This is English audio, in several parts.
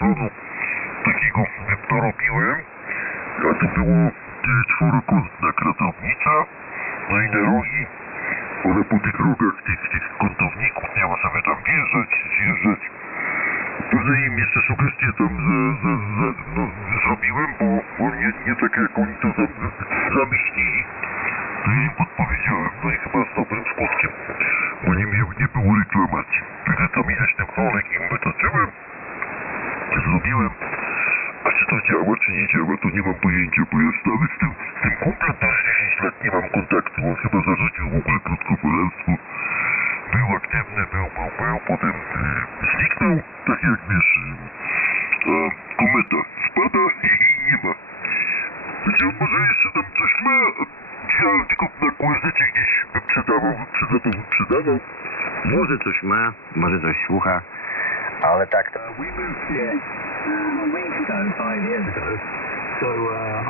no takiego narobiłem, a to było czworokątna kratownica, no i na rogi, one po tych rogach tych kątowników miała sobie tam wjeżdżać, zjeżdżać. Pewnie im jeszcze sugestie tam zrobiłem, bo nie tak jak oni to zamyślili. To ja im podpowiedziałem, no i chyba z dobrym skutkiem, bo nie było reklamacji. Także tam ileś tym cholek im wytoczyłem, zrobiłem. A czy to działa, czy nie działa, to nie mam pojęcia, bo ja nawet z tym kumplem to już 10 lat nie mam kontaktu. On chyba zarzucił w ogóle krótkofalarstwo. Był aktywny, był, potem zniknął, tak jak wiesz, kometa spada i nie ma. Gdzie on może jeszcze tam coś ma? Widziałem tylko na kłężecie gdzieś wyprzedawał. Może coś ma, może coś słucha, ale tak to... We moved here a week ago, 5 years ago. So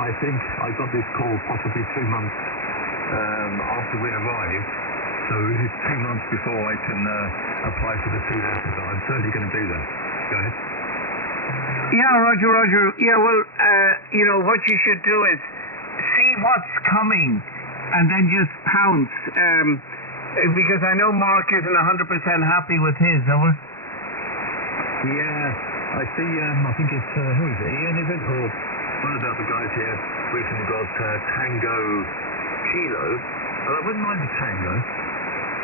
I think I got this call possibly 2 months after we arrived. So it's 2 months before I can apply for the 2 letters. I'm certainly going to do that. Go ahead. Yeah, Roger. Yeah, well, you know, what you should do is see what's coming and then just pounce. Because I know Mark isn't 100% happy with his, over. Yeah, I see, I think it's, who is it, Ian, is it? Or one of the other guys here recently got Tango Kilo. And I wouldn't mind the Tango,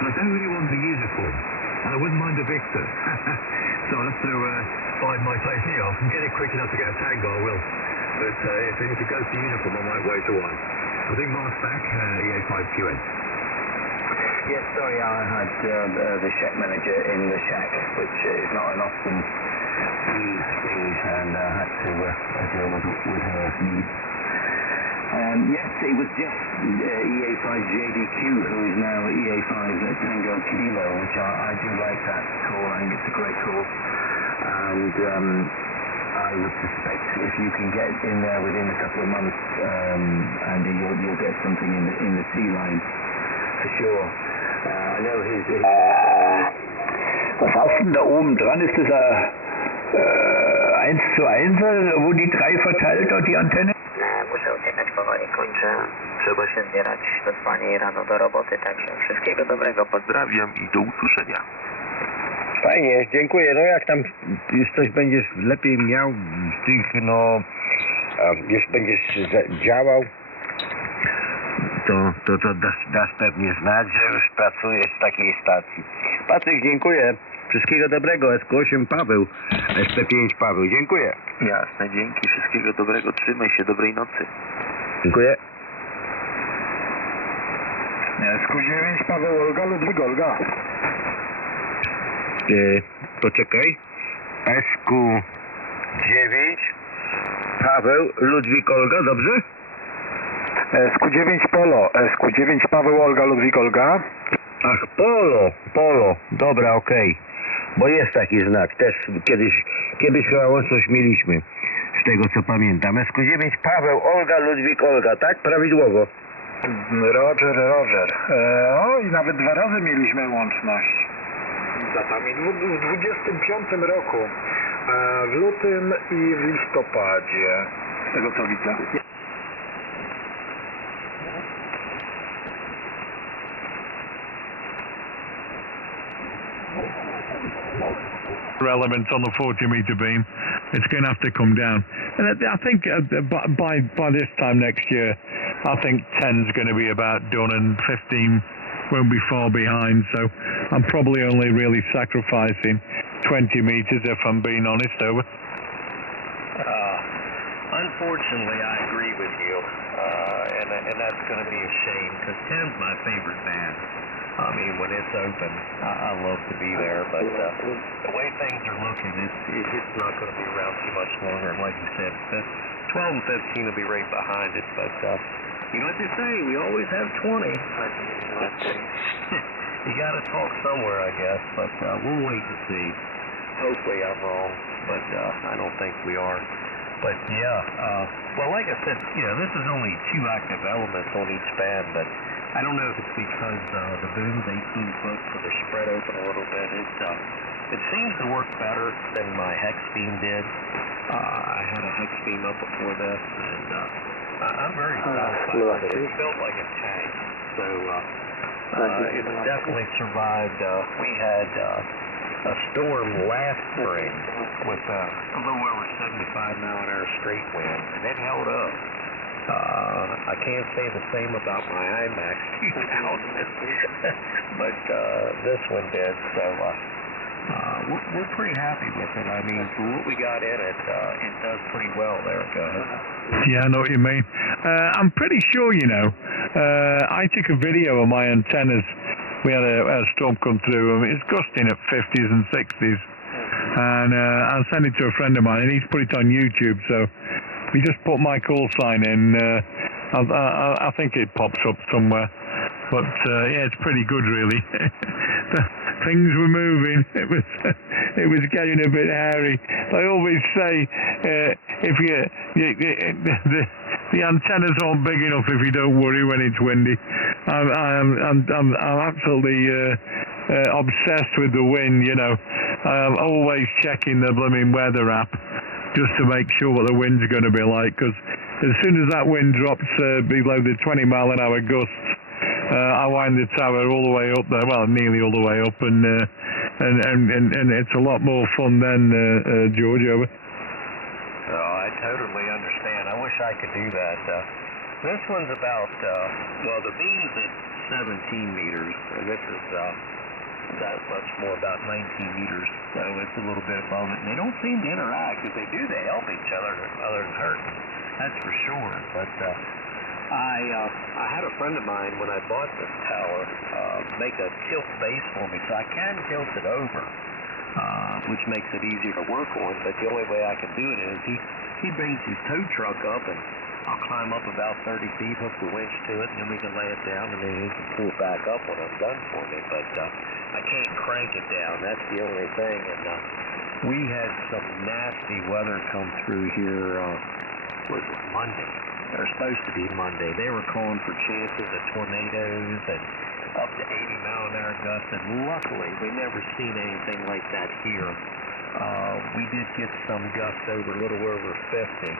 but I don't really want the uniform. And I wouldn't mind the Victor. So I'll have to find my place here. If I can get it quick enough to get a Tango, I will. But if it goes to uniform, I might wait a while. I think Mark's back, EA5QN. Yes, sorry, I had the shack manager in the shack, which is not an often thing, and I had to deal with her needs. Yes, it was just EA5JDQ, who is now EA5 Tango Kilo, which I do like that call. I think it's a great call. And I would suspect if you can get in there within a couple of months, Andy, you'll get something in the C line for sure. I know his. Was hast du denn da oben dran? Ist das ein 1:1, wo die 3 verteilt dort die Antenne? Muszę uciekać, powoli kończę. Trzeba się zbierać wezwanie rano do roboty, także wszystkiego dobrego. Pozdrawiam i do usłyszenia. Fajnie, dziękuję. No jak tam już coś będziesz lepiej miał z tych, no, już będziesz działał, to dasz pewnie znać, że już pracujesz w takiej stacji. Patryk, dziękuję. Wszystkiego dobrego. SQ8 Paweł, SP5 Paweł. Dziękuję. Jasne, dzięki. Wszystkiego dobrego. Trzymaj się. Dobrej nocy. Dziękuję. SQ9 Paweł Olga Ludwik Olga. Poczekaj. SQ9 Paweł Ludwik Olga, dobrze? SQ9 Polo, SQ9 Paweł Olga Ludwik Olga. Ach, Polo, dobra, okej. Bo jest taki znak, też kiedyś chyba coś mieliśmy, z tego co pamiętam. SQ9 Paweł Olga Ludwik Olga, tak? Prawidłowo. Roger. O, i nawet 2 razy mieliśmy łączność. Datami w 25 roku, w lutym i w listopadzie, z tego co widzę. Elements on the 40-meter beam, it's going to have to come down. And I think by this time next year, I think 10's going to be about done and 15 won't be far behind. So I'm probably only really sacrificing 20 meters if I'm being honest, over. Unfortunately, I agree with you, and that's going to be a shame because 10's my favorite band. I mean, when it's open, I love to be there, but the way things are looking, it's not going to be around too much longer. And like you said, 12 and 15 will be right behind it, but you know what they say, we always have 20. You got to talk somewhere, I guess, but we'll wait and see. Hopefully I'm wrong, but I don't think we are. But yeah, well, like I said, you know, this is only 2 active elements on each band, but I don't know if it's because the boom's 18 foot, so they're spread open a little bit. It seems to work better than my hex beam did. I had a hex beam up before this, and I'm very satisfied with it. It's built like a tank, so it definitely survived. We had a storm last spring with a little over 75-mile-an-hour straight wind, and it held up. I can't say the same about my IMAX 2000, but this one did, so we're pretty happy with it. I mean, for what we got in it, it does pretty well there. Go ahead. Yeah, I know what you mean. I'm pretty sure, you know, I took a video of my antennas. We had a storm come through, and it's gusting at 50s and 60s. And I sent it to a friend of mine, and he's put it on YouTube, so we just put my call sign in. I think it pops up somewhere. But yeah, it's pretty good, really. Things were moving. It was getting a bit hairy. I always say, if the antennas aren't big enough if you don't worry when it's windy. I'm absolutely obsessed with the wind. You know, I'm always checking the blooming weather app just to make sure what the wind's going to be like. Because as soon as that wind drops below the 20-mile-an-hour gusts, I wind the tower all the way up there, well, nearly all the way up, and it's a lot more fun then, George, over. Oh, I totally understand. I wish I could do that. This one's about, well, the beam's at 17 meters, and this is that much more, about 19 meters, so it's a little bit above it. And they don't seem to interact. If they do, they help each other than hurting. That's for sure. But I had a friend of mine, when I bought this tower, make a tilt base for me, so I can tilt it over, which makes it easier to work on. But the only way I can do it is he brings his tow truck up, and I'll climb up about 30 feet, hook the winch to it, and then we can lay it down, and then he can pull it back up when I'm done for me. But I can't crank it down. That's the only thing. And we had some nasty weather come through here. Was it Monday? They're supposed to be Monday. They were calling for chances of tornadoes and up to 80-mile-an-hour gusts, and luckily we never seen anything like that here. We did get some gusts over a little over 50,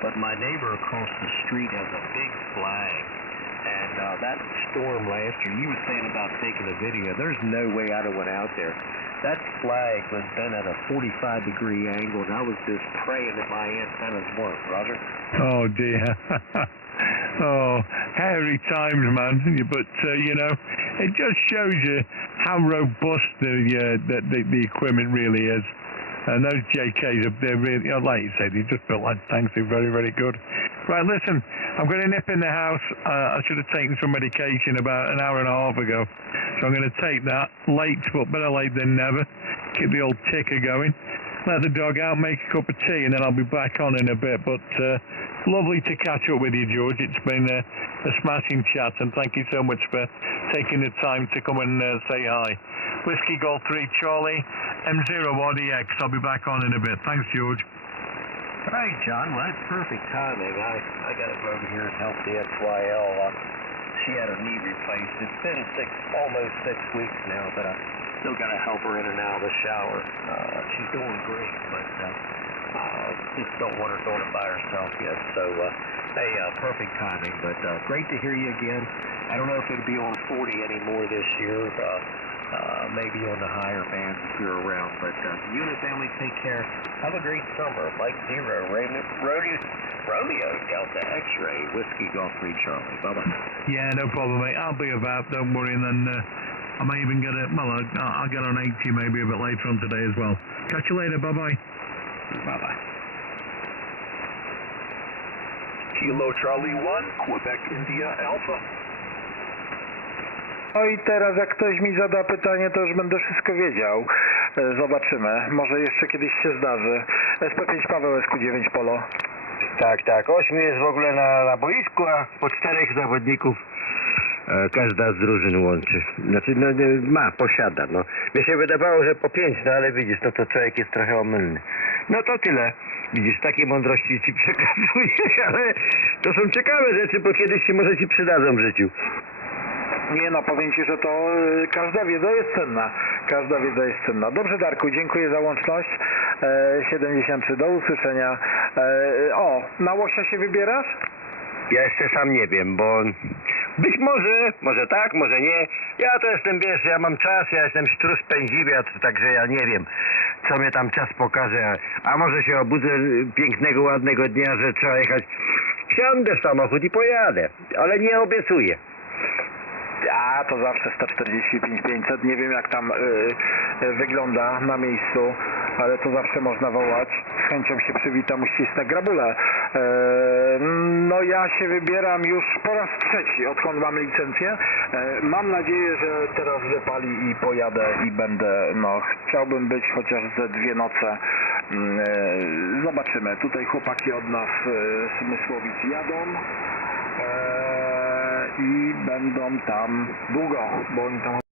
but my neighbor across the street has a big flag, and that storm last year, you were saying about taking a video, there's no way I'd have went out there. That flag was been at a 45-degree angle, and I was just praying that my antennas worked. Roger? Oh, dear. Oh, hairy times, man. But, you know, it just shows you how robust the equipment really is. And those JKs, they're really, like you said, they just built like tanks. They're very, very good. Right, listen, I'm going to nip in the house. I should have taken some medication about an hour and a half ago. So I'm going to take that. Late, but better late than never. Keep the old ticker going. Let the dog out, make a cup of tea, and then I'll be back on in a bit. But lovely to catch up with you, George. It's been a smashing chat, and thank you so much for taking the time to come and say hi. Whiskey Golf 3 Charlie, M0RDX. I'll be back on in a bit. Thanks, George. Right, John. Well, that's perfect timing. I got to go over here and help the XYL. She had her knee replaced. It's been almost 6 weeks now, but I still got to help her in and out of the shower. She's doing great, but just don't want her doing it by herself yet. So, hey, perfect timing, but great to hear you again. I don't know if it'll be on 40 anymore this year. Maybe on the higher bands if you're around. But you and the family take care. Have a great summer. Mike Zero, Romeo Delta X-Ray, Whiskey Golf 3 Charlie. Bye-bye. Yeah, no problem, mate. I'll be about, don't worry. And then I may even get it, well, I'll get on 80 maybe a bit later on today as well. Catch you later. Bye-bye. Bye-bye. Kilo Charlie 1, Quebec, India, Alpha. No i teraz jak ktoś mi zada pytanie, to już będę wszystko wiedział. Zobaczymy. Może jeszcze kiedyś się zdarzy. SP5 Paweł, SQ9 Polo. Tak. 8 jest w ogóle na boisku, a po 4 zawodników każda z drużyn łączy. Znaczy, posiada. No. Mnie się wydawało, że po 5, no ale widzisz, no to człowiek jest trochę omylny. No to tyle. Widzisz, takie mądrości ci przekazuję, ale to są ciekawe rzeczy, bo kiedyś się może ci przydadzą w życiu. Nie no, powiem Ci, że to każda wiedza jest cenna. Każda wiedza jest cenna. Dobrze, Darku, dziękuję za łączność. 73, do usłyszenia. Na łosia się wybierasz? Ja jeszcze sam nie wiem, bo być może tak, może nie. Ja to jestem, wiesz, ja mam czas, ja jestem strus pędziwiat, także ja nie wiem, co mnie tam czas pokaże. A może się obudzę pięknego, ładnego dnia, że trzeba jechać. Wsiądę w samochód i pojadę, ale nie obiecuję. A, to zawsze 145 500. Nie wiem, jak tam wygląda na miejscu, ale to zawsze można wołać. Z chęcią się przywitam, uścisnę grabulę. No ja się wybieram już po raz trzeci, odkąd mam licencję. Mam nadzieję, że teraz wypali i pojadę i będę, chciałbym być chociaż ze 2 noce. Zobaczymy. Tutaj chłopaki od nas z Mysłowic jadą. I będą tam długo, bo oni tam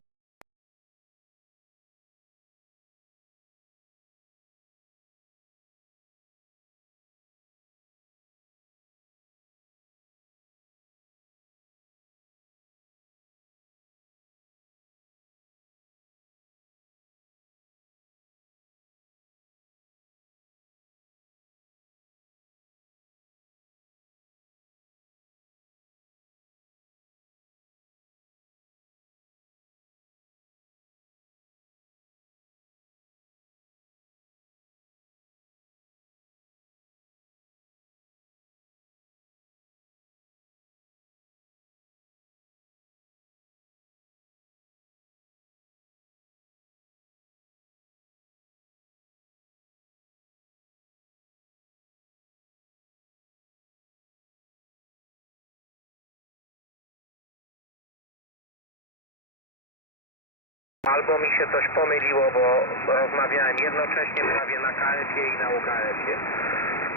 Albo mi się coś pomyliło, bo rozmawiałem jednocześnie prawie na KF-ie i na UKF-ie.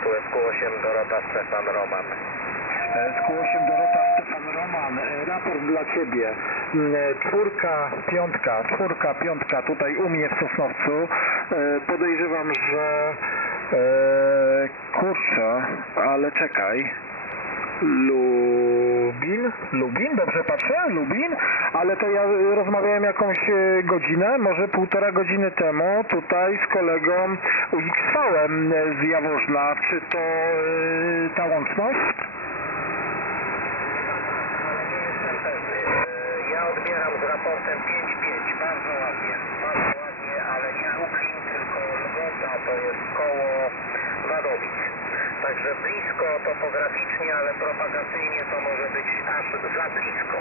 Tu jest Q8 Dorota, Stefan, Roman. Q8 Dorota, Stefan, Roman. Raport dla Ciebie. 4, 5, tutaj u mnie w Sosnowcu. Podejrzewam, że kurczę, ale czekaj. Lubin? Dobrze patrzę? Lubin? Ale to ja rozmawiałem jakąś godzinę, może 1,5 godziny temu tutaj z kolegą UXV-em z Jaworzna. Czy to ta łączność? Ja odbieram z raportem 5-5, bardzo ładnie, ale nie Lublin, tylko Lwota, to jest koło Wadowic. Także blisko topograficznie, ale propagacyjnie to może być aż za blisko.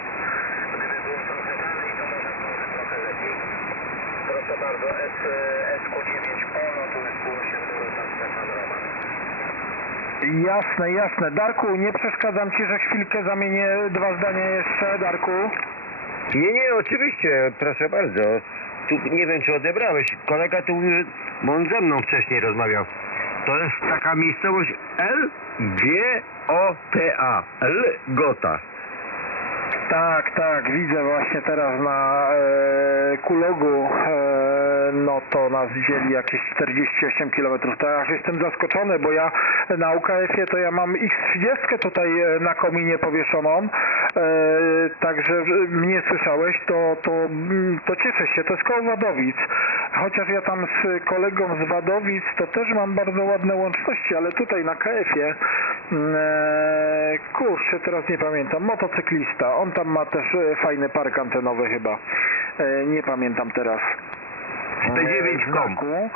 Gdyby było trochę dalej, to może byłoby trochę lepiej. Proszę bardzo, SQ9 Polo, tu jest Q8 Dorota, Stefan, Roman. Jasne. Darku, nie przeszkadzam Ci, że chwilkę zamienię 2 zdania jeszcze, Darku? Nie, oczywiście, proszę bardzo. Tu nie wiem, czy odebrałeś. Kolega tu mówił, bo on ze mną wcześniej rozmawiał. To jest taka miejscowość L-G-O-T-A. Lgota. Tak, widzę właśnie teraz na Kulogu, no to nas dzieli jakieś 48 km. To aż jestem zaskoczony, bo ja na UKF-ie to ja mam X30 tutaj na kominie powieszoną, także mnie słyszałeś, to cieszę się, to jest koło Wadowic. Chociaż ja tam z kolegą z Wadowic to też mam bardzo ładne łączności, ale tutaj na KF-ie, kurczę, teraz nie pamiętam, motocyklista, on tam ma też fajny park antenowy chyba, nie pamiętam teraz. SP9 w Komku.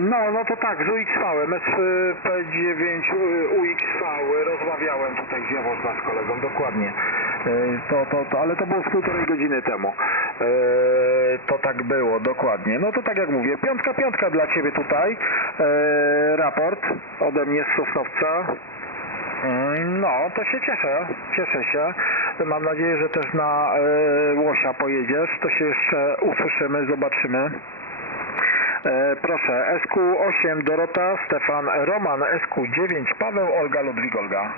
No to tak, z UXV-em, SP9 UXV, rozmawiałem tutaj z Jaworzna z kolegą, dokładnie. Ale to było z 1,5 godziny temu. To tak było, dokładnie. No to tak jak mówię, piątka dla Ciebie tutaj. Raport ode mnie z Sosnowca. No, to się cieszę się. Mam nadzieję, że też na Łosia pojedziesz. To się jeszcze usłyszymy, zobaczymy. Proszę, SQ8 Dorota, Stefan, Roman, SQ9 Paweł, Olga, Ludwik, Olga.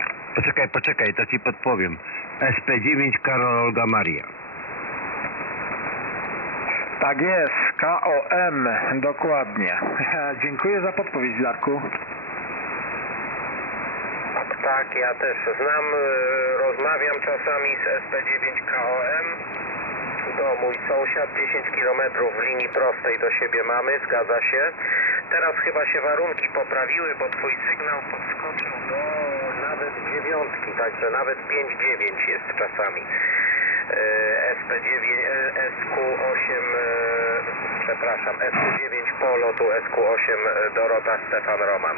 Poczekaj, to Ci podpowiem. SP9 Karol, Olga, Maria. Tak jest, KOM, dokładnie. Dziękuję za podpowiedź, Darku. Tak, ja też znam, rozmawiam czasami z SP9KOM. To mój sąsiad, 10 km w linii prostej do siebie mamy, zgadza się. Teraz chyba się warunki poprawiły, bo twój sygnał podskoczył do nawet 9, także nawet 5,9 jest czasami. SP9, SQ8, przepraszam, SQ9 Polo, tu SQ8 Dorota Stefan Roman.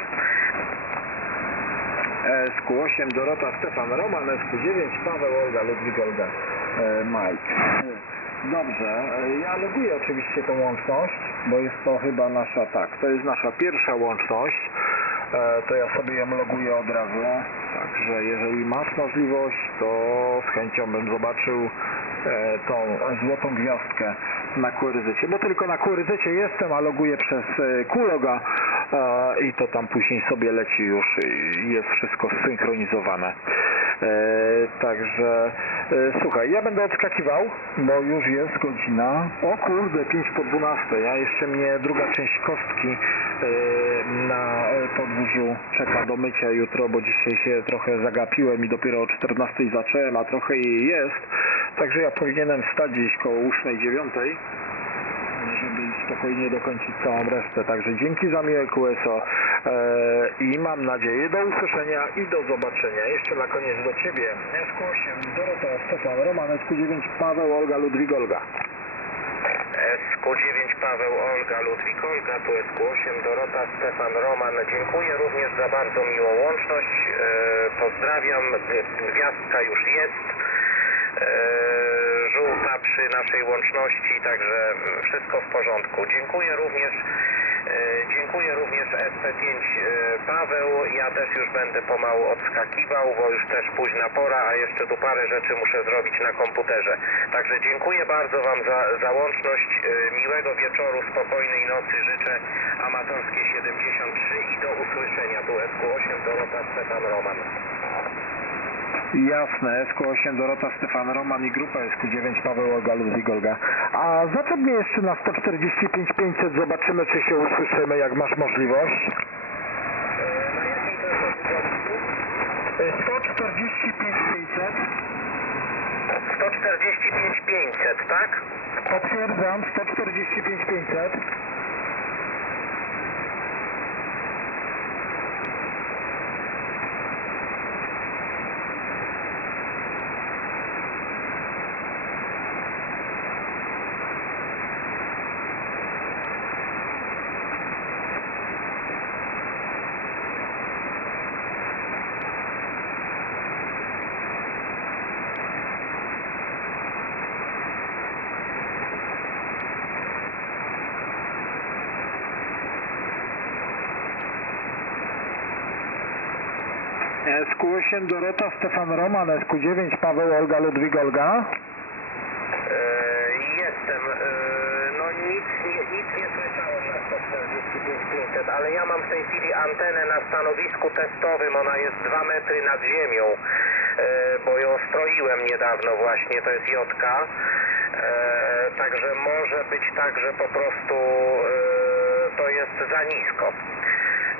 SQ8 Dorota Stefan Roman, SQ9 Paweł Olga Ludwik Olga Mike. Dobrze, ja loguję oczywiście tą łączność, bo jest to chyba nasza, tak, to jest nasza pierwsza łączność, to ja sobie ją loguję od razu, także jeżeli masz możliwość, to z chęcią bym zobaczył tą złotą gwiazdkę na QRZ, bo tylko na QRZ jestem, a loguję przez Qloga i to tam później sobie leci już i jest wszystko zsynchronizowane. Także słuchaj, ja będę odskakiwał, bo już jest godzina, o kurde, 5 po 12, a jeszcze mnie druga część kostki na podwórzu czeka do mycia jutro, bo dzisiaj się trochę zagapiłem i dopiero o 14 zacząłem, a trochę jej jest, także ja powinienem wstać gdzieś koło 8-9, żeby spokojnie dokończyć całą resztę. Także dzięki za miłe QSO i mam nadzieję do usłyszenia i do zobaczenia. Jeszcze na koniec do Ciebie. SQ8 Dorota Stefan Roman, SQ9 Paweł Olga Ludwik Olga. SQ9 Paweł Olga Ludwik Olga, tu SQ8 Dorota Stefan Roman. Dziękuję również za bardzo miłą łączność. Pozdrawiam. Gwiazdka już jest. Żółta przy naszej łączności, także wszystko w porządku. Dziękuję również SP5 Paweł. Ja też już będę pomału odskakiwał, bo już też późna pora, a jeszcze tu parę rzeczy muszę zrobić na komputerze. Także dziękuję bardzo Wam za łączność. Miłego wieczoru, spokojnej nocy życzę. Amatorskie 73 i do usłyszenia. Tu SQ8 Dorota Stefan Roman. Jasne, SQ8 Dorota Stefan Roman i grupa SQ9 Paweł Olga Ludwik Olga. A zaczep mnie jeszcze na 145 500, zobaczymy czy się usłyszymy, jak masz możliwość. Na jakiej to jest 145 500. 145 500, tak? Potwierdzam, 145 500. SQ8 Dorota Stefan Roman, SQ9 Paweł Olga Ludwik Olga. Jestem. No nic nie słyszałem na 145 500, ale ja mam w tej chwili antenę na stanowisku testowym, ona jest 2 metry nad ziemią, bo ją stroiłem niedawno właśnie, to jest Jotka. Także może być tak, że po prostu to jest za nisko.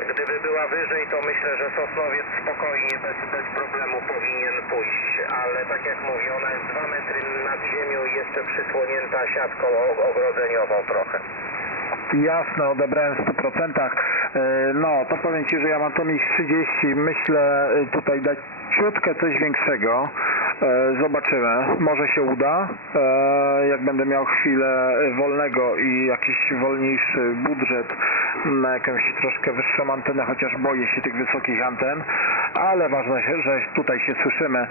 Gdyby była wyżej, to myślę, że Sosnowiec spokojnie, bez problemu powinien pójść, ale tak jak mówię, ona jest 2 metry nad ziemią i jeszcze przysłonięta siatką ogrodzeniową trochę. Jasne, odebrałem w 100%. No, to powiem Ci, że ja mam to MiG 30, myślę tutaj dać ciutkę coś większego. Zobaczymy, może się uda. Jak będę miał chwilę wolnego i jakiś wolniejszy budżet na jakąś troszkę wyższą antenę, chociaż boję się tych wysokich anten, ale ważne, że tutaj się słyszymy.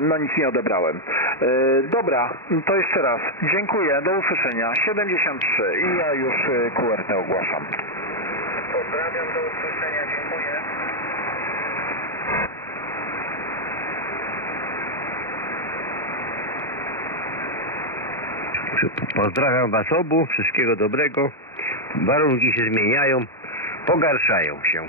No nic nie odebrałem. Dobra, to jeszcze raz dziękuję, do usłyszenia. 73 i ja już QRT ogłaszam. Pozdrawiam, do usłyszenia, dziękuję. Pozdrawiam Was obu, wszystkiego dobrego. Warunki się zmieniają, pogarszają się.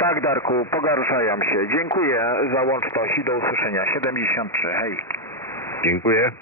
Tak, Darku, pogarszają się. Dziękuję za łączność i do usłyszenia. 73, hej. Dziękuję.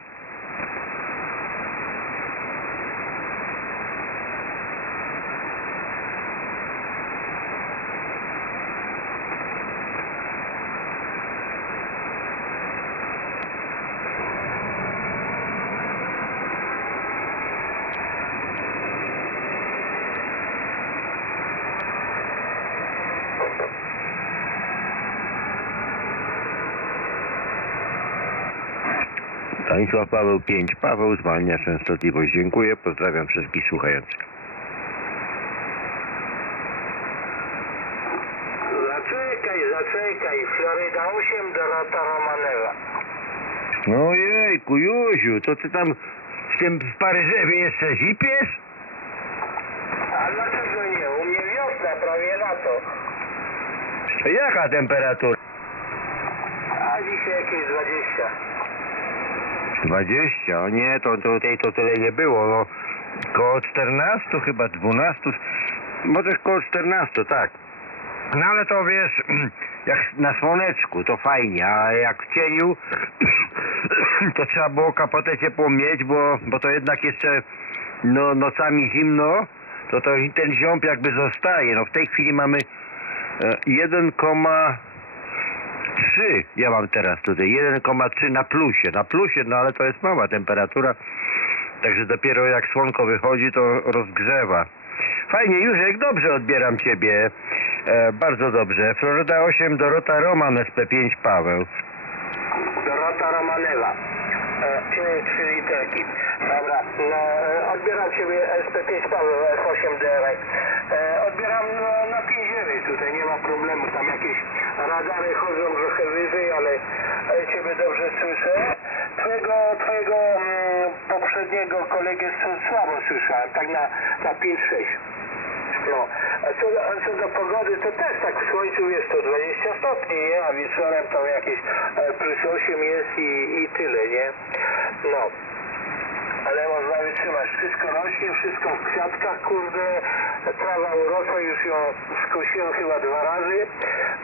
Stanisław Paweł 5, Paweł zwalnia częstotliwość. Dziękuję, pozdrawiam wszystkich słuchających. Zaczekaj, Floryda 8, Dorota Romanewa. No jejku, Józiu, to ty tam z tym w Paryżewie jeszcze zipiesz? A dlaczego nie? U mnie wiosna, prawie lato. Jaka temperatura? A dzisiaj jakieś 20. 20? O nie, to tyle nie było, no. Koło 14 chyba, 12, może koło 14, tak. No ale to wiesz, jak na słoneczku to fajnie, a jak w cieniu to trzeba było kapotę ciepłą mieć, bo to jednak jeszcze no, nocami zimno, to ten ziąb jakby zostaje. No w tej chwili mamy 1,3, ja mam teraz tutaj 1,3 na plusie, no ale to jest mała temperatura, także dopiero jak słonko wychodzi, to rozgrzewa. Fajnie, Józek, dobrze odbieram ciebie, bardzo dobrze. Floryda 8, Dorota Roman, SP5 Paweł. Dorota Romanewa, trzy literki. Dobra, no, odbieram ciebie SP5 Paweł, F8 DRX. Odbieram na 5,9 tutaj, nie ma problemu, tam jakieś radary chodzą trochę wyżej, ale ciebie dobrze słyszę. Twojego poprzedniego kolegę słabo słyszałem, tak na 5,6. No, a co do pogody, to też tak w słońcu jest to 20 stopni, nie? A wieczorem to jakieś plus 8 jest i tyle, nie? No. Ale można wytrzymać, wszystko rośnie, wszystko w kwiatkach, kurde, trawa urosła, już ją skosiłem chyba 2 razy,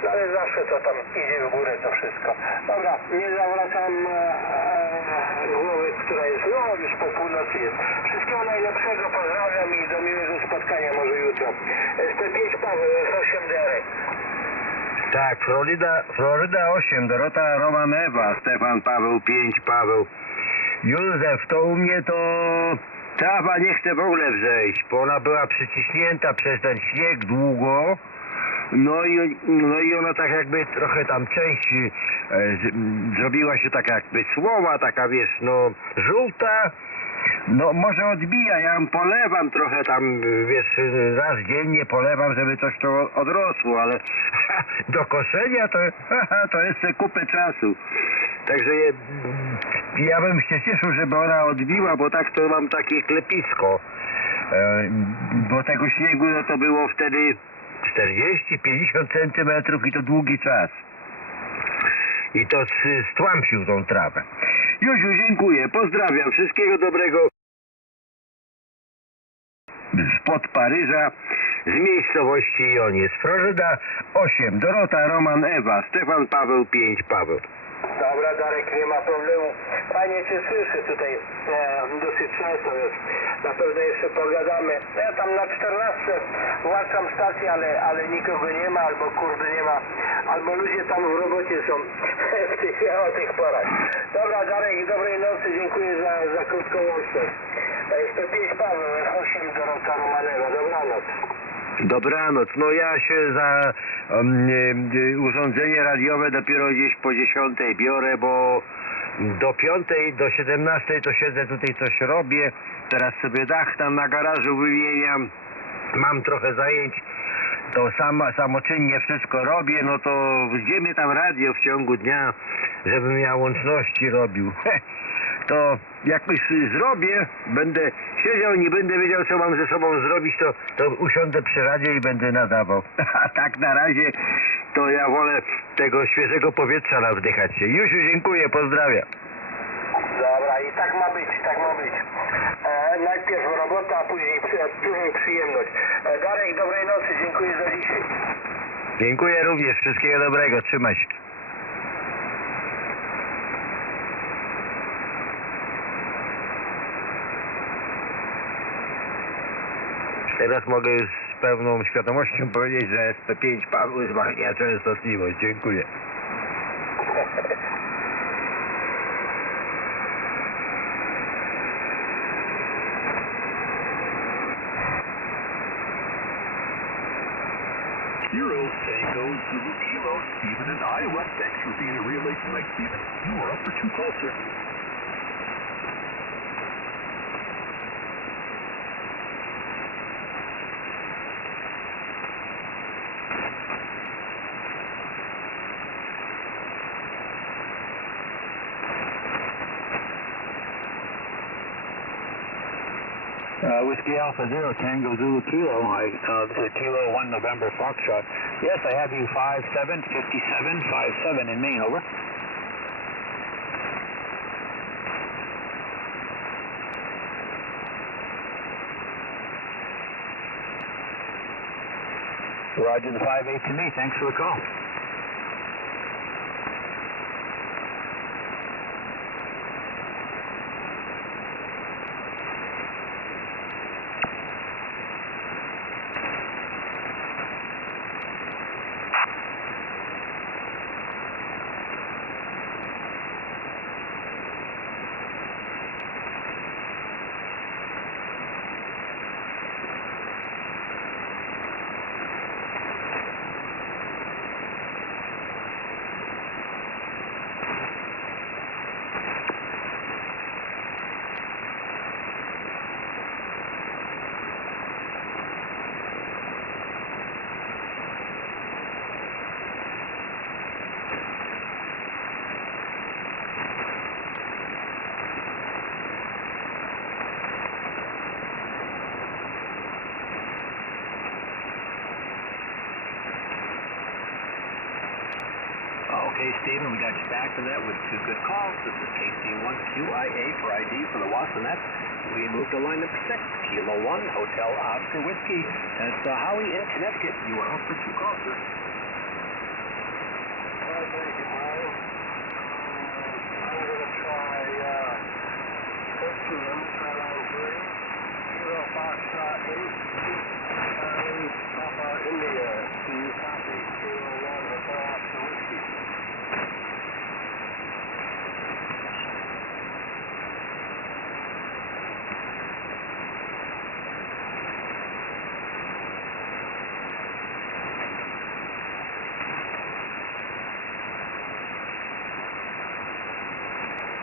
no ale zawsze to tam idzie w górę to wszystko. Dobra, nie zawracam głowy, która jest, no już po północy jest. Wszystkiego najlepszego, pozdrawiam i do miłego spotkania może jutro. SP5 Paweł, 8 DRX. Tak, Floryda 8, Dorota Romanewa, Stefan Paweł 5, Paweł. Józef, to u mnie to trawa nie chce w ogóle wzejść, bo ona była przyciśnięta przez ten śnieg długo. No i ona tak jakby trochę tam część zrobiła się taka jakby słoma, taka wiesz, no żółta. No może odbija, ja ją polewam trochę tam, wiesz, raz dziennie polewam, żeby coś to odrosło, ale do koszenia to jeszcze kupę czasu. Także ja bym się cieszył, żeby ona odbiła, bo tak to mam takie klepisko. Bo tego śniegu no to było wtedy 40-50 centymetrów i to długi czas. I to stłamsił tą trawę. Józiu, dziękuję, pozdrawiam, wszystkiego dobrego. Spod Paryża, z miejscowości Joniec. Floryda 8, Dorota Roman Ewa, Stefan Paweł 5, Paweł. Dobra, Darek, nie ma problemu. Fajnie cię słyszę tutaj, dosyć często jest. Na pewno jeszcze pogadamy. Ja tam na 14 włączam stację, ale nikogo nie ma, albo kurde nie ma, albo ludzie tam w robocie są o tych porach. Dobra, Darek, dobrej nocy, dziękuję za krótką łączność. SP5 Paweł, 8 Dorota Romanewa, dobranoc. Dobranoc. No ja się za urządzenie radiowe dopiero gdzieś po 10 biorę, bo do 5, do 17 to siedzę tutaj, coś robię. Teraz sobie dach tam na garażu wymieniam. Mam trochę zajęć. To samoczynnie wszystko robię, no to gdzie mnie tam radio w ciągu dnia, żebym ja łączności robił. To jak już zrobię, będę siedział, nie będę wiedział, co mam ze sobą zrobić, to usiądę przy radzie i będę nadawał. A tak na razie to ja wolę tego świeżego powietrza nawdychać się. Jusiu, dziękuję, pozdrawiam. Dobra, i tak ma być, tak ma być. Najpierw robota, a później przyjemność. Darek, dobrej nocy, dziękuję za dzisiaj. Dziękuję również, wszystkiego dobrego, trzymaj się. Teraz mogę już z pełną świadomością powiedzieć, że SP5 Paweł zwalnia częstotliwość. Dziękuję. Heroes, Tango, Zulu, Kilo, Steven, and Iowa. Thanks for being a relay tonight, Steven. You are up for 2 calls, sir. Whiskey Alpha Zero, Tango Zulu Kilo. This is Kilo 1 November Foxtrot. Yes, I have you 5757 in Maine, over. Roger the 5-8 to me. Thanks for the call. Okay, Stephen, we got you back to that with 2 good calls. This is KC1QIA for ID for the Wassanet. We moved to line number 6, Kilo 1, Hotel Oscar Whiskey. That's Howie in Connecticut. You are up for 2 calls, sir. Thank you, Brian. I'm going to try 13, line 3, Kilo Foxtrot 8, Charlie Papa India. Do you copy? Kilo 1, Hotel Oscar Whiskey.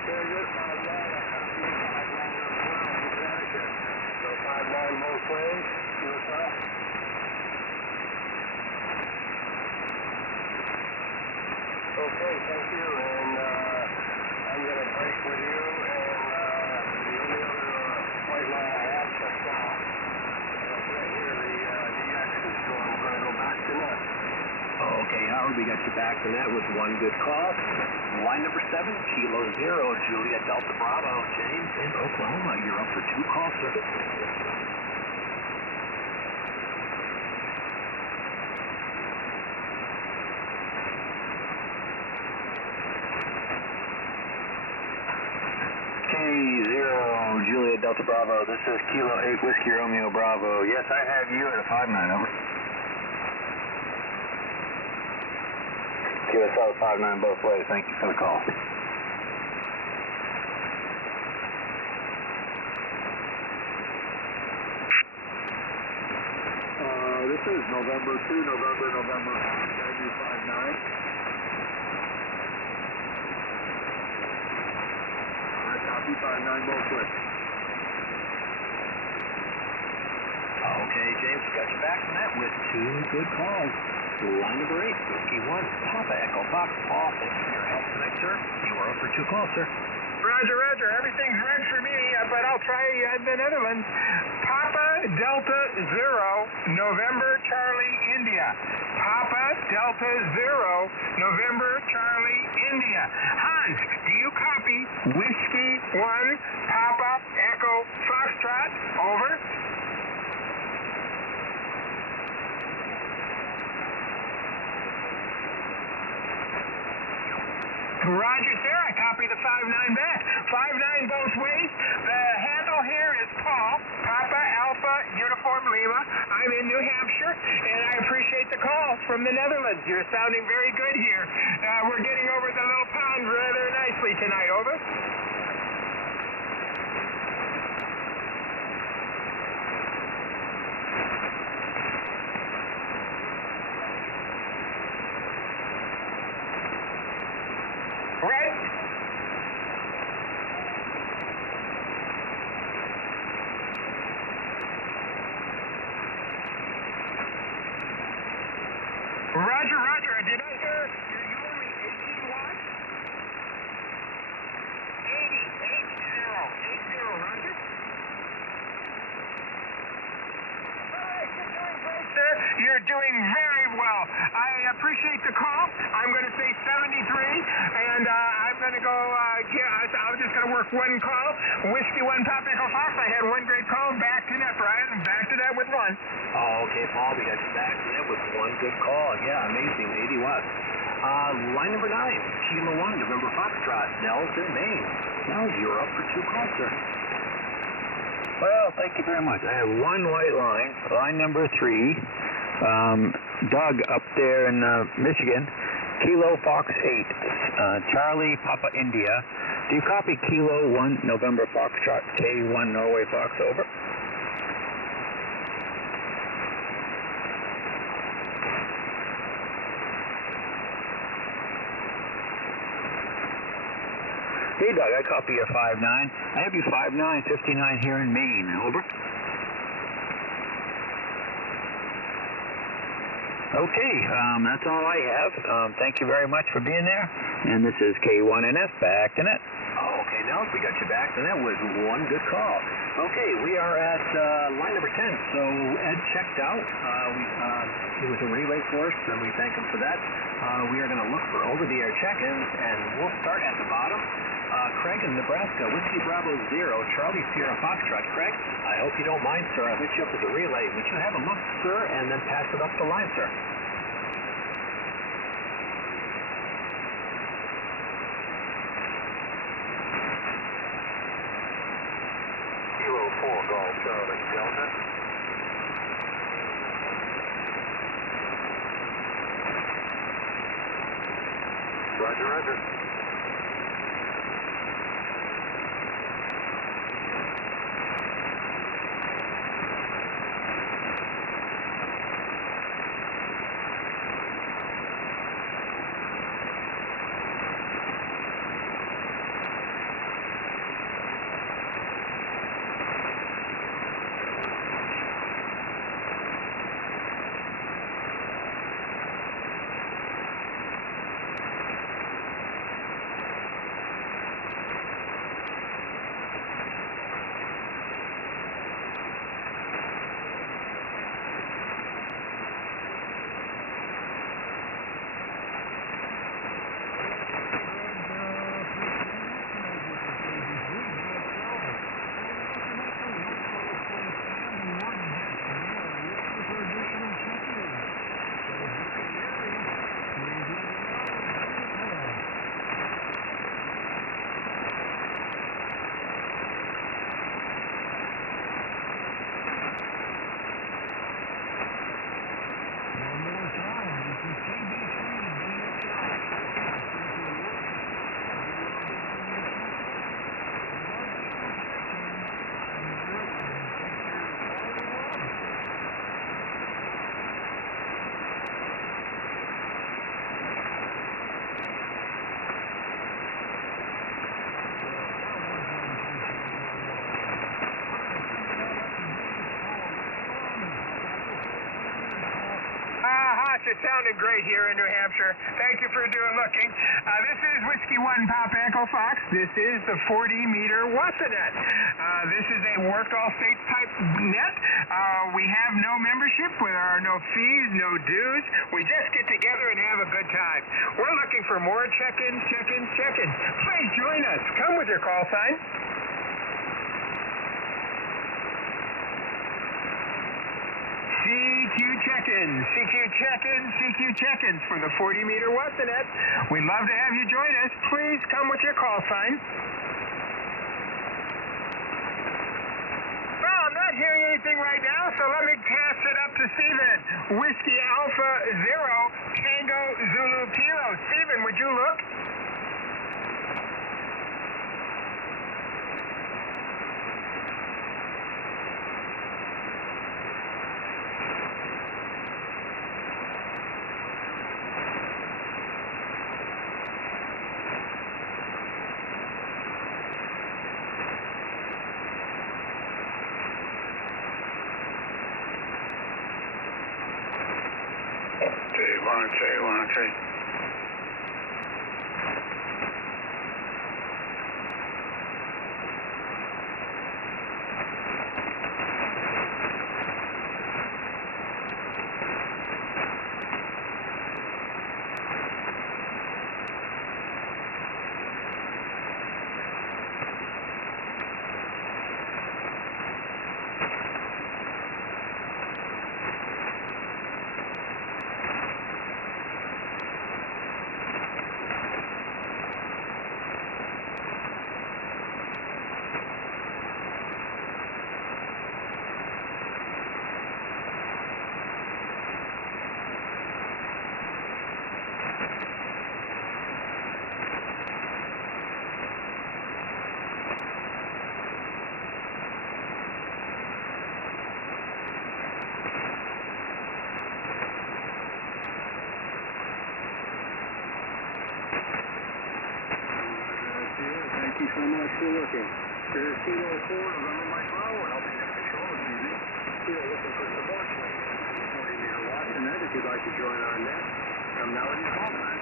Very good, 5-9. I copy 5-9 as well in Connecticut. So 5-9 both ways. Yourself. Okay, thank you. And I'm going to break with you. And the only other white line I have just now. I can't hear the DXs, so I'm going to go back to net. Okay, Howard, we got you back to that with 1 good call. Line number 7, Kilo 0, Juliet Delta Bravo. James in Oklahoma. You're up for 2 calls, sir. K0, Juliet Delta Bravo. This is Kilo 8, Whiskey Romeo Bravo. Yes, I have you at a 5-9, over. QSL 5-9 both ways. Thank you for the call. This is November 2, November, Avenue 5-9. I copy 5-9 both ways. Okay, James, we got you back from that with 2 good calls. Line number 8, Whiskey 1, Papa Echo Fox, Paul. Thanks for your help tonight, sir. You are up for 2 calls, sir. Roger, Roger. Everything's red for me, but I'll try the Netherlands. Papa Delta 0, November Charlie India. Papa Delta 0, November Charlie India. Hans, do you copy Whiskey 1, Papa Echo Foxtrot? Over. Roger, sir. I copy the 5-9 back. 5-9 both ways. The handle here is Paul, Papa Alpha Uniform Lima. I'm in New Hampshire, and I appreciate the call from the Netherlands. You're sounding very good here. We're getting over the little pond rather nicely tonight. Over. Right? Roger, Roger. Did I hear you only 18 watts? 80, 80, Roger. doing very well. I appreciate the call. I'm going to say 73, and I'm going to go, I'm just going to work one call. Whiskey 1 Papa Echo Fox. I had one great call. Back to net, Brian. Back to net with one. Oh, okay, Paul, we got you back in it with one good call. Yeah, amazing. 80 watts. Line number 9, Kilo 1, November Foxtrot, Nelson, Maine. Now you're up for 2 calls, sir. Well, thank you very much. I have one white line, line number 3. Doug up there in Michigan, Kilo Fox 8, Charlie Papa India. Do you copy Kilo 1 November Foxtrot K1 Norway Fox, over? Hey Doug, I copy your 5-9. I have you 5-9-59 here in Maine, over. Okay, that's all I have. Thank you very much for being there. And this is K1NF, back to net. Oh, okay, Nels, we got you back, and that was one good call. Okay, we are at line number 10. So Ed checked out. He was a relay for us, and we thank him for that. We are going to look for over-the-air check-ins, and we'll start at the bottom. Craig in Nebraska, Whiskey Bravo 0, Charlie Sierra Foxtrot. Craig, I hope you don't mind, sir. I hooked you up with a relay. Would you have a look, sir, and then pass it up the line, sir? Kilo 4 Golf Charlie Delta. Roger, roger. It's sounding great here in New Hampshire. Thank you for looking. This is Whiskey 1 Papa Echo Fox. This is the 40-meter Wassanet. This is a worked all states type net. We have no membership. There are no fees, no dues. We just get together and have a good time. We're looking for more check-ins. Please join us. Come with your call sign. CQ check-ins for the 40-meter Wassanet. We'd love to have you join us. Please come with your call sign. Well, I'm not hearing anything right now, so let me pass it up to Steven. Whiskey Alpha 0, Tango Zulu Kilo. Steven, would you look? Launch. you so much for looking. There's Kilo 4, November Mike Bravo, helping you control this evening. We are looking for some more swings. 40-meter watch and net if you'd like to join our net. Come now with your call sign.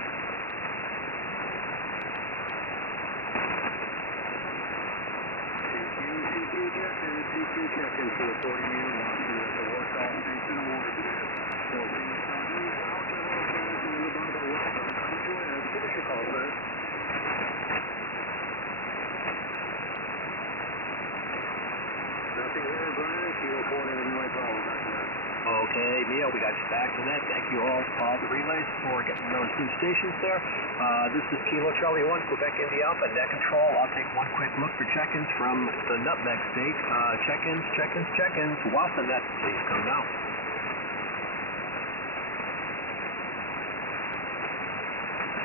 CQ check-in for the 40-meter watch and net. The horsepower station awarded today. So, out to those guys in the Bravo. Welcome. Come join us. Give us your call, sir. Nothing here, Brian. Kilo 4 to Illinois Bravo. Back to that. Okay, Neil, we got you back to that. Thank you all, the relays, for getting those new stations there. This is Kilo Charlie 1, Quebec, India Alpha, net control. I'll take one quick look for check-ins from the Nutmeg State. Check-ins. Wassa net, please come now.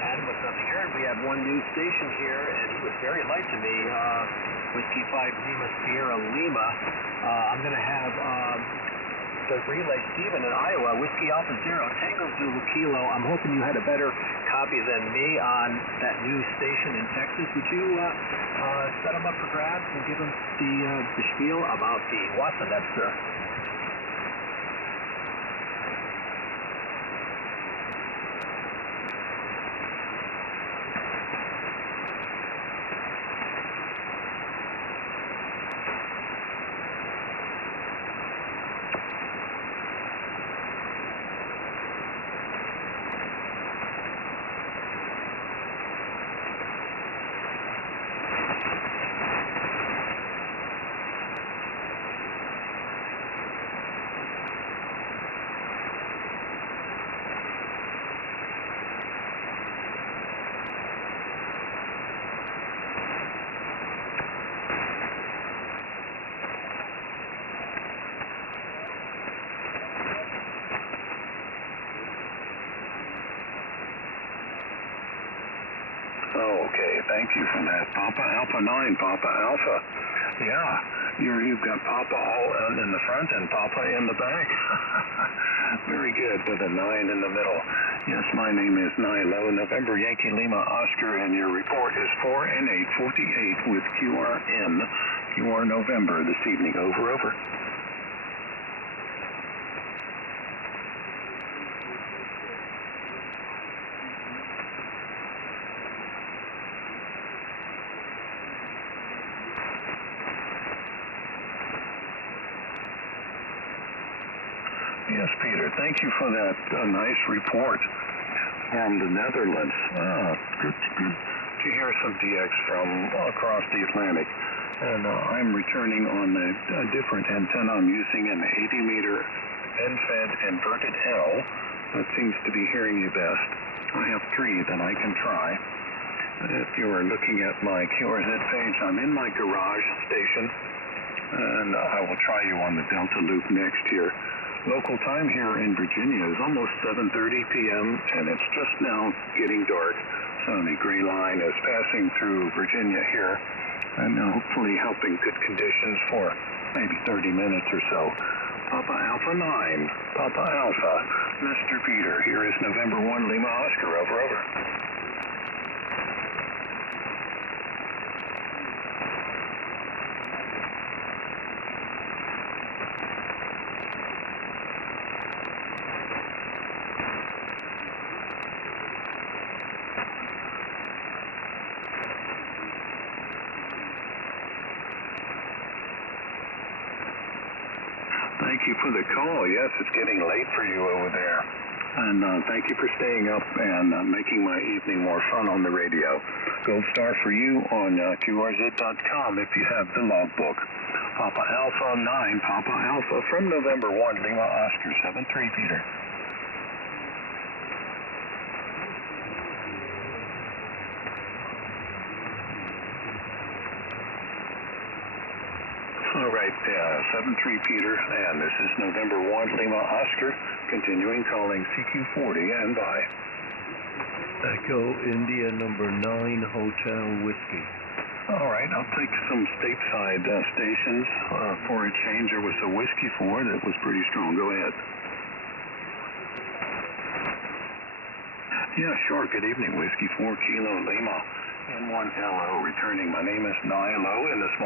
And with nothing heard, we have one new station here, and he was very light to me. Whiskey 5 Lima Sierra Lima. I'm going to have the relay Stephen in Iowa, Whiskey Alpha 0, Tango Zulu Kilo. I'm hoping you had a better copy than me on that new station in Texas. Would you set them up for grabs and give them the spiel about the Wassa net, sir? Okay, thank you for that. Papa Alpha 9, Papa Alpha. Yeah, you've got Papa all in the front and Papa in the back. Very good, with a 9 in the middle. Yes, my name is Nilo, November Yankee Lima Oscar, and your report is 4 and 848 with QRN, QR November this evening. Over. Yes, Peter, thank you for that nice report from the Netherlands. Good to hear some DX from across the Atlantic. And I'm returning on a different antenna. I'm using an 80-meter end-fed inverted L that seems to be hearing you best. I have 3 that I can try. If you are looking at my QRZ page, I'm in my garage station, and I will try you on the Delta Loop next year. Local time here in Virginia is almost 7:30 p.m., and it's just now getting dark. So the gray line is passing through Virginia here, and hopefully helping good conditions for maybe 30 minutes or so. Papa Alpha 9, Papa Alpha, Mr. Peter, here is November 1 Lima Oscar, over. Thank you for the call. Yes, it's getting late for you over there. And thank you for staying up and making my evening more fun on the radio. Gold star for you on QRZ.com if you have the logbook. Papa Alpha 9, Papa Alpha from November 1, Lima Oscar 73, Peter. All right, 7-3 Peter, and this is November 1 Lima Oscar, continuing calling CQ40 and by. Echo India number 9 Hotel Whiskey. All right, I'll take some stateside stations for a change. There was a Whiskey 4 that was pretty strong. Go ahead. Yeah, sure. Good evening, Whiskey 4 Kilo Lima. N1LO returning. My name is Nilo in the small